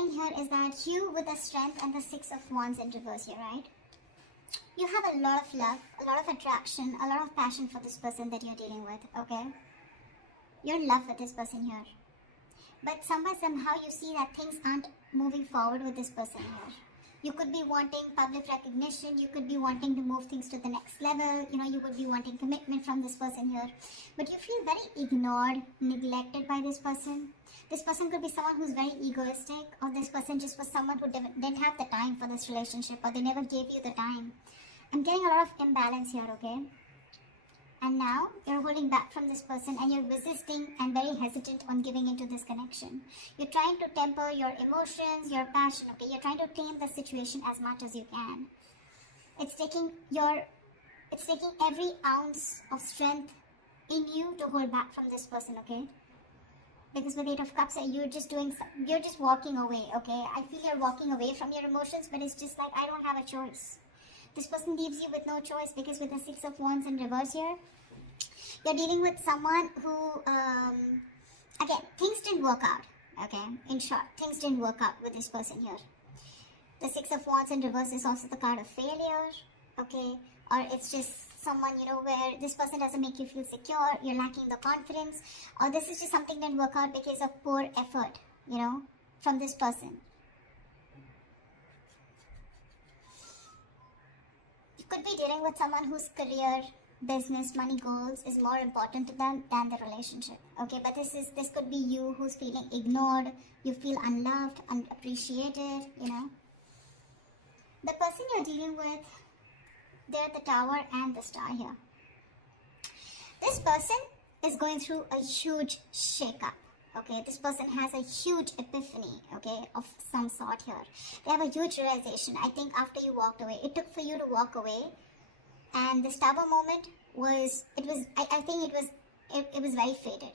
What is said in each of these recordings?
getting here is that you with the Strength and the Six of Wands in reverse here, right? You have a lot of love, a lot of attraction, a lot of passion for this person that you're dealing with, okay? You're in love with this person here. But somehow you see that things aren't moving forward with this person here. You could be wanting public recognition, you could be wanting to move things to the next level, you would be wanting commitment from this person here. But you feel very ignored, neglected by this person. This person could be someone who's very egoistic, or this person just was someone who didn't have the time for this relationship, or they never gave you the time. I'm getting a lot of imbalance here, okay? And now you're holding back from this person and you're resisting and very hesitant on giving into this connection. You're trying to temper your emotions, your passion, okay? You're trying to tame the situation as much as you can. It's taking every ounce of strength in you to hold back from this person, okay? Because with 8 of Cups, you're just walking away, okay? I feel you're walking away from your emotions, but it's just like, I don't have a choice. This person leaves you with no choice, because with the Six of Wands in reverse here, you're dealing with someone who, again, things didn't work out, okay? In short, things didn't work out with this person here. The Six of Wands in reverse is also the card of failure, okay? Or it's just someone, where this person doesn't make you feel secure, you're lacking the confidence, or this is just something that didn't work out because of poor effort, from this person. Could be dealing with someone whose career, business, money goals is more important to them than the relationship, okay? But this could be you who's feeling ignored, you feel unloved, unappreciated, The person you're dealing with, they're the Tower and the Star here. This person is going through a huge shakeup. Okay, this person has a huge epiphany, okay, of some sort here. They have a huge realization. I think after you walked away, it took for you to walk away, and this Tower moment was very fated,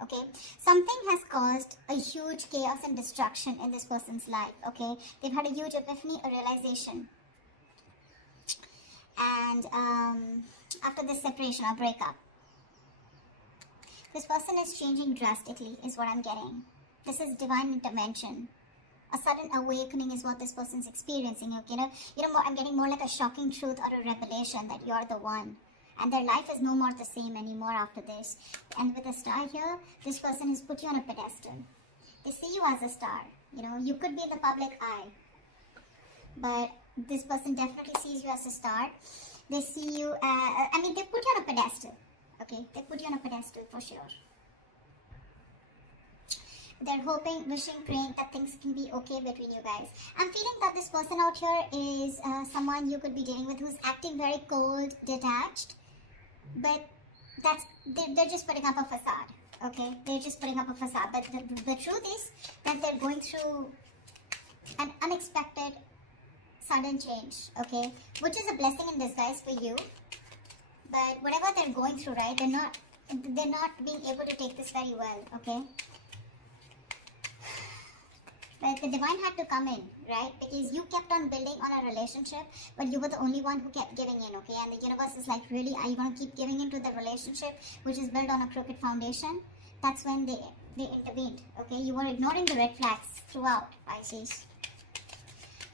okay. Something has caused a huge chaos and destruction in this person's life, okay. They've had a huge epiphany, a realization, and after this separation or breakup, this person is changing drastically, is what I'm getting. This is divine intervention. A sudden awakening is what this person's experiencing. Okay? I'm getting more like a shocking truth or a revelation that you're the one. And their life is no more the same anymore after this. And with the Star here, this person has put you on a pedestal. They see you as a star. You could be in the public eye. But this person definitely sees you as a star. They see you, they put you on a pedestal. Okay, they put you on a pedestal for sure. They're hoping, wishing, praying that things can be okay between you guys. I'm feeling that this person out here is someone you could be dealing with who's acting very cold, detached. But they're just putting up a facade. Okay, they're just putting up a facade. But the truth is that they're going through an unexpected, sudden change. Okay, which is a blessing in disguise for you. But whatever they're going through, right, they're not being able to take this very well, okay? But the divine had to come in, right? Because you kept on building on a relationship, but you were the only one who kept giving in, okay? And the universe is like, really, are you going to keep giving into the relationship, which is built on a crooked foundation? That's when they intervened, okay? You were ignoring the red flags throughout, Pisces.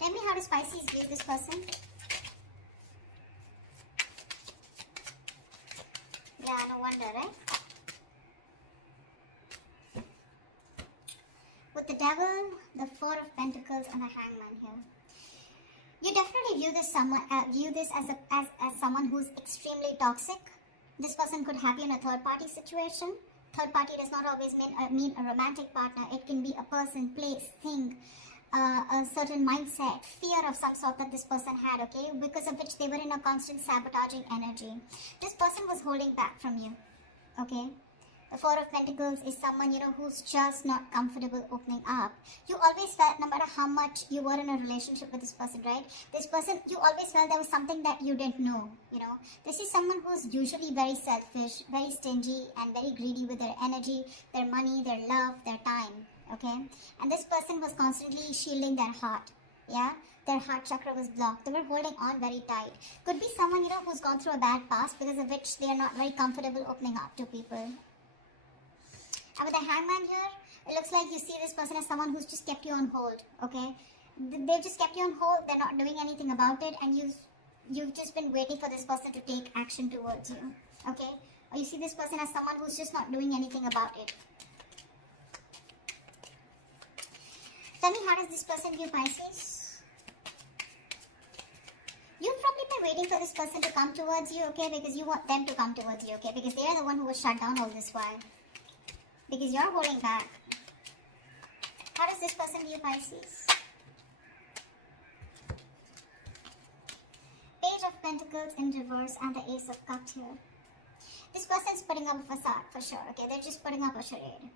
Tell me, how does Pisces view this person? Yeah, no wonder, right? With the Devil, the Four of Pentacles, and the Hangman here. You definitely view this as someone who's extremely toxic. This person could have you in a third-party situation. Third party does not always mean a romantic partner. It can be a person, place, thing, a certain mindset, fear of some sort that this person had, okay, because of which they were in a constant sabotaging energy. This person was holding back from you, okay. The Four of Pentacles is someone, who's just not comfortable opening up. You always felt, no matter how much you were in a relationship with this person, right, this person, you always felt there was something that you didn't know, This is someone who's usually very selfish, very stingy, and very greedy with their energy, their money, their love, their time. Okay, and this person was constantly shielding their heart. Yeah, their heart chakra was blocked. They were holding on very tight. Could be someone, who's gone through a bad past, because of which they are not very comfortable opening up to people. And with the Hangman here, It looks like you see this person as someone who's just kept you on hold, okay? They've just kept you on hold, they're not doing anything about it, and you've just been waiting for this person to take action towards you, okay? Or you see this person as someone who's just not doing anything about it. Tell me, how does this person view Pisces? You've probably been waiting for this person to come towards you, okay? Because you want them to come towards you, okay? Because they are the one who was shut down all this while. Because you're holding back. How does this person view Pisces? Page of Pentacles in reverse and the Ace of Cups here. This person's putting up a facade for sure, okay? They're just putting up a charade.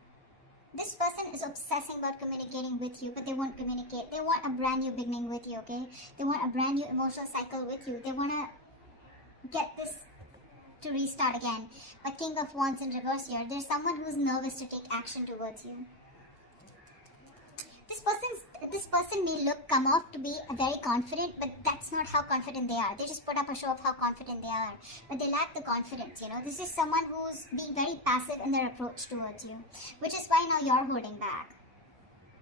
This person is obsessing about communicating with you, but they won't communicate. They want a brand new beginning with you, okay? They want a brand new emotional cycle with you. They want to get this to restart again. But King of Wands in reverse here, there's someone who's nervous to take action towards you. This person may come off to be very confident, but that's not how confident they are. They just put up a show of how confident they are, but they lack the confidence, you know. This is someone who's being very passive in their approach towards you, which is why now you're holding back,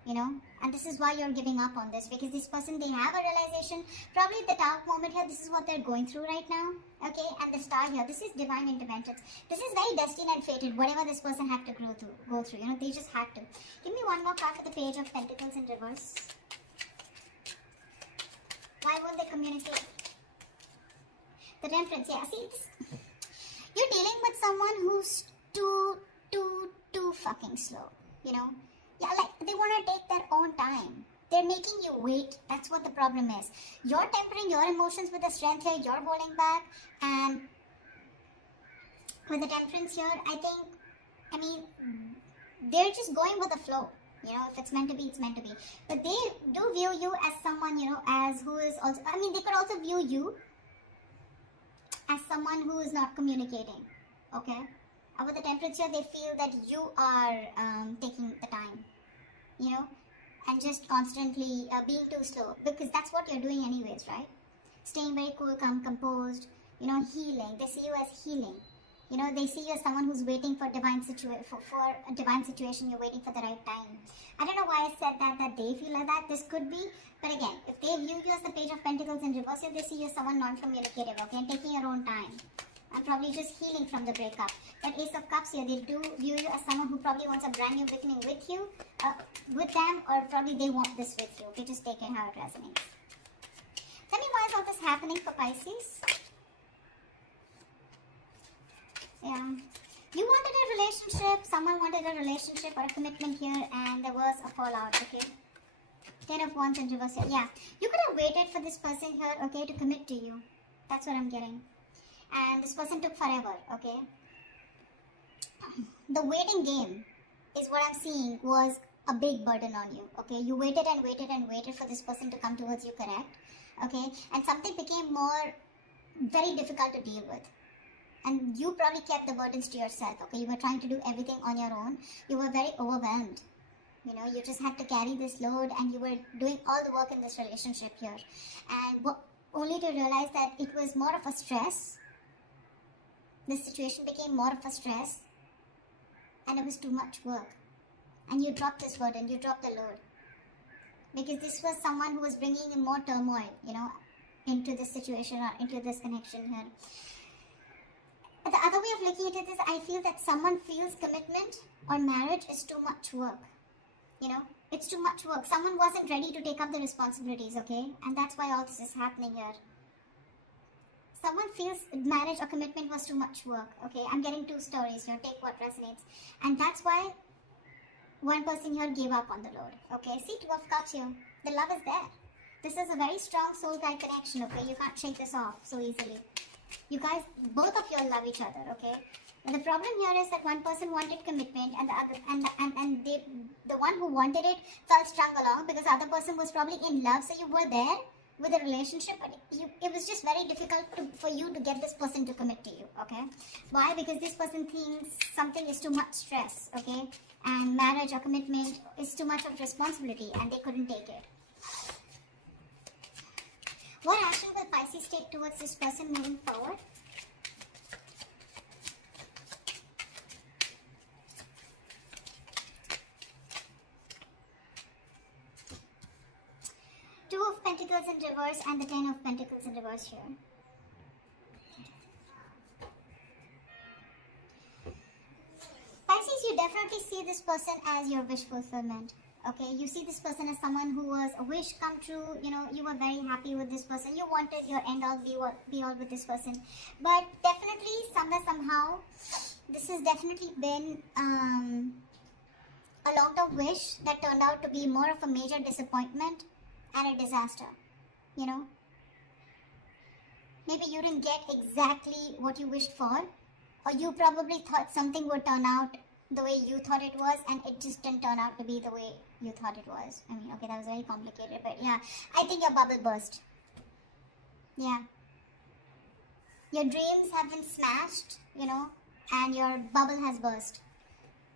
you know. And this is why you're giving up on this, because this person, they have a realization, probably at the dark moment here, this is what they're going through right now, okay? And the star here, this is divine interventions. This is very destined and fated, whatever this person had to go through, you know, they just had to. Give me one more card for the Page of Pentacles in reverse. Why won't they communicate? The Temperance, yeah, see, you're dealing with someone who's too fucking slow, you know? Yeah, like, they want to take their own time. They're making you wait. That's what the problem is. You're tempering your emotions with the strength here. You're holding back. And with the Temperance here, I mean, they're just going with the flow. You know, if it's meant to be, it's meant to be. But they do view you as someone, you know, as who is also, I mean, they could also view you as someone who is not communicating. Okay? With the Temperance here, they feel that you are taking the time, you know, and just constantly being too slow, because that's what you're doing anyways, right? Staying very cool, calm, composed, you know, healing. They see you as healing. You know, they see you as someone who's waiting for divine for a divine situation. You're waiting for the right time. I don't know why I said that they feel like that. This could be, but again, if they view you as the Page of Pentacles in reverse, if they see you as someone non-communicative, okay, and taking your own time. And probably just healing from the breakup. That Ace of Cups here, they do view you as someone who probably wants a brand new beginning with you, with them, or probably they want this with you. Okay, just take it how it resonates. Tell me, why is all this happening for Pisces? Yeah. You wanted a relationship, someone wanted a relationship or a commitment here, and there was a fallout, okay? 10 of Wands in reverse here. Yeah. You could have waited for this person here, okay, to commit to you. That's what I'm getting. And this person took forever, okay? The waiting game is what I'm seeing was a big burden on you, okay? You waited and waited and waited for this person to come towards you, correct? Okay? And something became very difficult to deal with. And you probably kept the burdens to yourself, okay? You were trying to do everything on your own. You were very overwhelmed. You know, you just had to carry this load, and you were doing all the work in this relationship here. And only to realize that it was more of a stress. This situation became more of a stress, and it was too much work. And you dropped this burden, you dropped the load. Because this was someone who was bringing in more turmoil, you know, into this situation or into this connection here. But the other way of looking at it is, I feel that someone feels commitment or marriage is too much work. You know, it's too much work. Someone wasn't ready to take up the responsibilities, okay? And that's why all this is happening here. Someone feels marriage or commitment was too much work, okay? I'm getting two stories here. Take what resonates. And that's why one person here gave up on the load, okay? See, 2 of Cups here. The love is there. This is a very strong soul-guide connection, okay? You can't shake this off so easily. You guys, both of you all love each other, okay? And the problem here is that one person wanted commitment, and the other, the one who wanted it felt strung along because the other person was probably in love. So you were there with a relationship, but it was just very difficult for you to get this person to commit to you, okay? Why? Because this person thinks something is too much stress, okay? And marriage or commitment is too much of responsibility, and they couldn't take it. What action will Pisces take towards this person moving forward? Pentacles in reverse and the 10 of Pentacles in reverse here. Pisces, you definitely see this person as your wish fulfillment. Okay, you see this person as someone who was a wish come true. You know, you were very happy with this person. You wanted your end all be all with this person. But definitely, somewhere, somehow, this has definitely been a long-term wish that turned out to be more of a major disappointment and a disaster. You know, maybe you didn't get exactly what you wished for, or you probably thought something would turn out the way you thought it was, and it just didn't turn out to be the way you thought it was. I mean, okay, that was very complicated, but yeah, I think your bubble burst. Yeah. Your dreams have been smashed, you know, and your bubble has burst.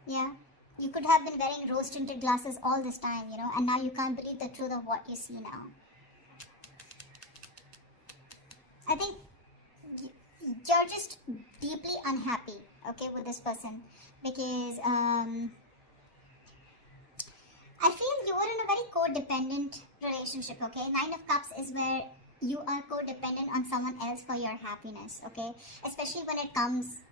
Yeah. You could have been wearing rose-tinted glasses all this time, you know, and now you can't believe the truth of what you see now. I think you're just deeply unhappy, okay, with this person, because I feel you were in a very codependent relationship, okay? 9 of Cups is where you are codependent on someone else for your happiness, okay? Especially when it comes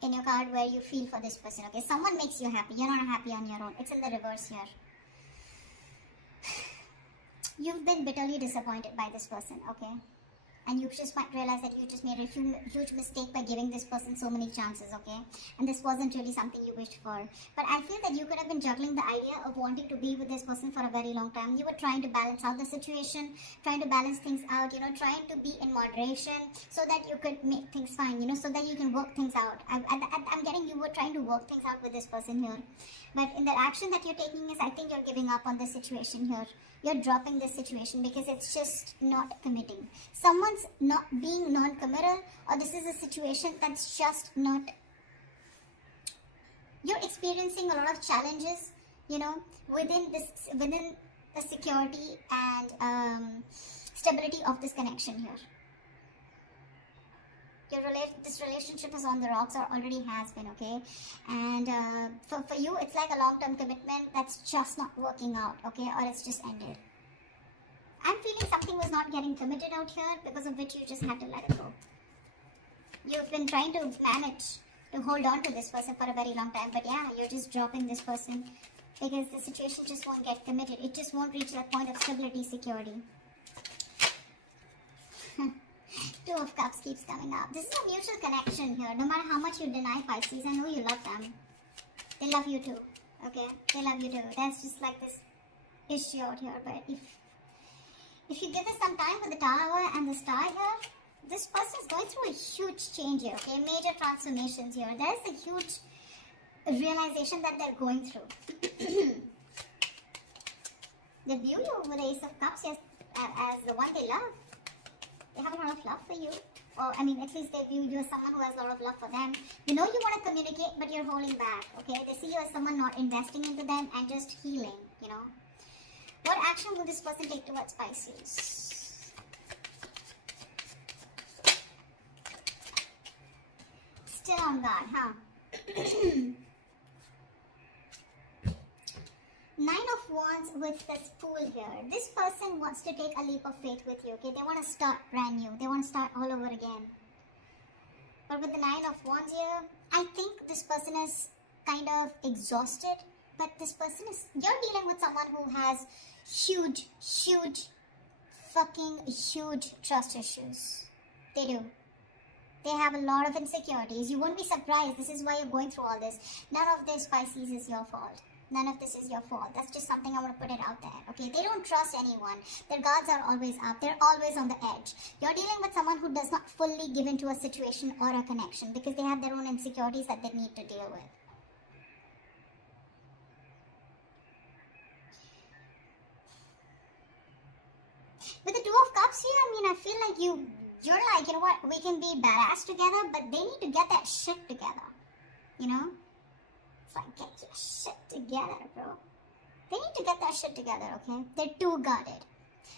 in your card where you feel for this person, okay? Someone makes you happy. You're not happy on your own. It's in the reverse here. You've been bitterly disappointed by this person, okay? And you just might realize that you just made a huge mistake by giving this person so many chances, okay? And this wasn't really something you wished for. But I feel that you could have been juggling the idea of wanting to be with this person for a very long time. You were trying to balance out the situation, trying to balance things out, you know, trying to be in moderation so that you could make things fine, you know, so that you can work things out. I'm getting you were trying to work things out with this person here. But in the action that you're taking is, I think you're giving up on this situation here. You're dropping this situation because it's just not committing. Someone's not being non-committal, or this is a situation that's just not. You're experiencing a lot of challenges, you know, within the security and stability of this connection here. This relationship is on the rocks, or already has been, okay? And for you, it's like a long-term commitment that's just not working out, okay? Or it's just ended. I'm feeling something was not getting committed out here, because of which you just had to let it go. You've been trying to manage to hold on to this person for a very long time, but yeah, you're just dropping this person because the situation just won't get committed. It just won't reach that point of stability, security. 2 of Cups keeps coming up. This is a mutual connection here. No matter how much you deny Pisces, I know you love them. They love you too. Okay? They love you too. That's just like this issue out here. But if you give it some time with the Tower and the Star here, this person is going through a huge change here. Okay? Major transformations here. There's a huge realization that they're going through. They view you with the Ace of Cups as the one they love. They have a lot of love for you. Or, I mean, at least they view you as someone who has a lot of love for them. You know you want to communicate, but you're holding back, okay? They see you as someone not investing into them and just healing, you know? What action will this person take towards Pisces? Still on guard, huh? 9 of Wands with this Fool here. This person wants to take a leap of faith with you, okay? They want to start brand new. They want to start all over again. But with the 9 of Wands here, I think this person is kind of exhausted. But this person is... You're dealing with someone who has huge trust issues. They do. They have a lot of insecurities. You won't be surprised. This is why you're going through all this. None of this, Pisces, is your fault. None of this is your fault. That's just something I want to put it out there, okay? They don't trust anyone. Their guards are always up. They're always on the edge. You're dealing with someone who does not fully give into a situation or a connection because they have their own insecurities that they need to deal with. With the 2 of Cups here, I mean, I feel like you're like, you know what, we can be badass together, but they need to get that shit together, you know? It's like, get your shit together, bro. They need to get that shit together, okay? They're too guarded.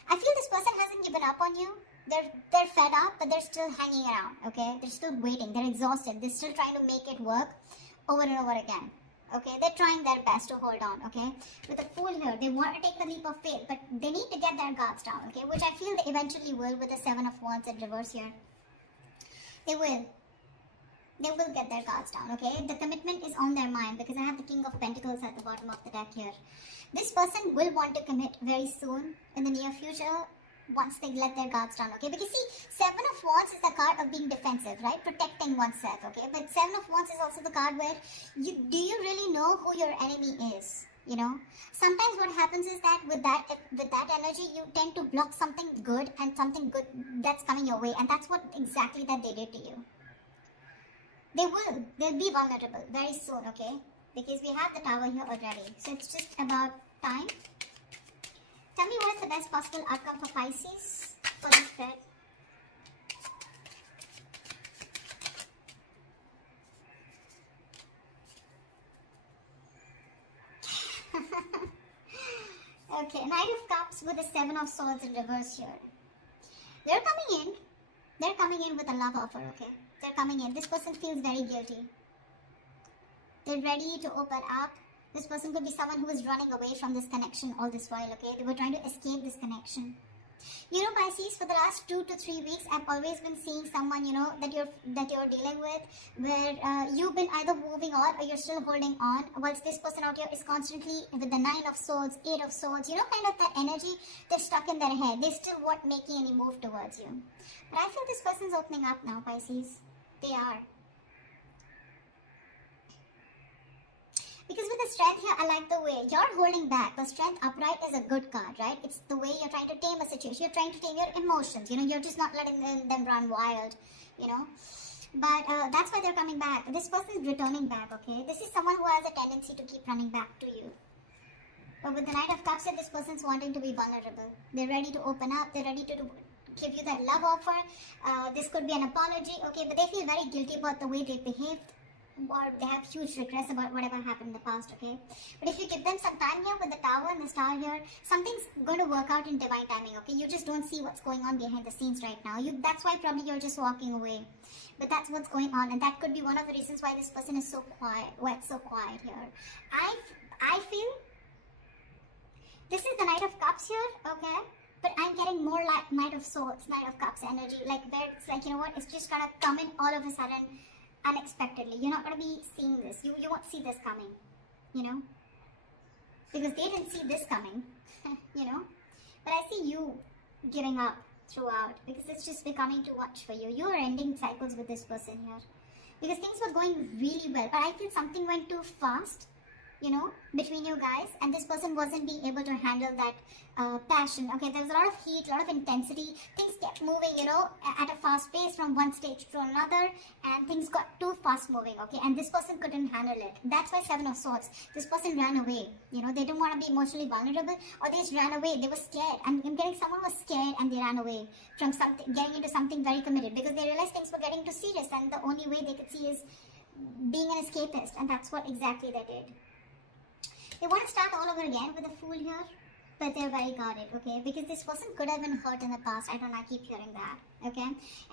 I feel this person hasn't given up on you. They're fed up, but they're still hanging around, okay? They're still waiting. They're exhausted. They're still trying to make it work over and over again, Okay, they're trying their best to hold on. Okay, with the Fool here, they want to take the leap of faith, but they need to get their guards down. Okay, which I feel they eventually will with the Seven of Wands in reverse here. They will. They will get their guards down. Okay, the commitment is on their mind because I have the King of Pentacles at the bottom of the deck here. This person will want to commit very soon in the near future, once they let their guards down, okay? Because see, Seven of Wands is the card of being defensive, right? Protecting oneself, okay? But Seven of Wands is also the card where do you really know who your enemy is? You know, sometimes what happens is that with that energy, you tend to block something good and something good that's coming your way, and that's what exactly that they did to you. They'll be vulnerable very soon, okay? Because we have the Tower here already, so it's just about time. Tell me what is the best possible outcome for Pisces for this spread. Okay, Knight of Cups with the Seven of Swords in reverse here. They're coming in with a love offer, okay? They're coming in. This person feels very guilty. They're ready to open up. This person could be someone who is running away from this connection all this while, okay? They were trying to escape this connection. You know, Pisces, for the last 2 to 3 weeks, I've always been seeing someone, you know, that you're dealing with, where you've been either moving on or you're still holding on, whilst this person out here is constantly with the 9 of Swords, 8 of Swords, you know, kind of that energy. They're stuck in their head. They still weren't making any move towards you. But I feel this person's opening up now, Pisces. They are. Because with the Strength here, I like the way you're holding back. The Strength upright is a good card, right? It's the way you're trying to tame a situation. You're trying to tame your emotions. You know, you're just not letting them run wild, you know. But that's why they're coming back. This person is returning back, okay? This is someone who has a tendency to keep running back to you. But with the Knight of Cups here, this person's wanting to be vulnerable. They're ready to open up. They're ready to give you that love offer. This could be an apology, okay? But they feel very guilty about the way they behaved, or they have huge regrets about whatever happened in the past, okay? But if you give them some time here with the Tower and the Star here, something's going to work out in divine timing, okay? You just don't see what's going on behind the scenes right now. That's why probably you're just walking away. But that's what's going on, and that could be one of the reasons why this person is so quiet, so quiet here. I feel this is the Knight of Cups here, okay? But I'm getting more like Knight of Swords, Knight of Cups energy. Like, where it's like, you know what, it's just gonna come in all of a sudden, unexpectedly. You're not going to be seeing this. You won't see this coming, you know, because they didn't see this coming, you know. But I see you giving up throughout because it's just becoming too much for you. You are ending cycles with this person here because things were going really well, but I feel something went too fast, you know, between you guys, and this person wasn't being able to handle that passion. Okay, there was a lot of heat, a lot of intensity. Things kept moving, you know, at a fast pace from one stage to another, and things got too fast moving, okay, and this person couldn't handle it. That's why Seven of Swords. This person ran away, you know. They didn't want to be emotionally vulnerable, or they just ran away. They were scared. I'm getting someone was scared and they ran away from something, getting into something very committed, because they realized things were getting too serious, and the only way they could see is being an escapist, and that's what exactly they did. They want to start all over again with a Fool here, but they're very guarded, okay? Because this person could have been hurt in the past. I don't know, I keep hearing that, okay?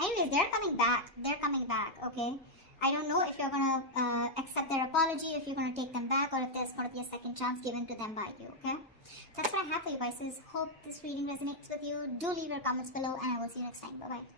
Anyways, they're coming back. They're coming back, okay? I don't know if you're going to accept their apology, if you're going to take them back, or if there's going to be a second chance given to them by you, okay? That's what I have for you, Pisces. Hope this reading resonates with you. Do leave your comments below, and I will see you next time. Bye-bye.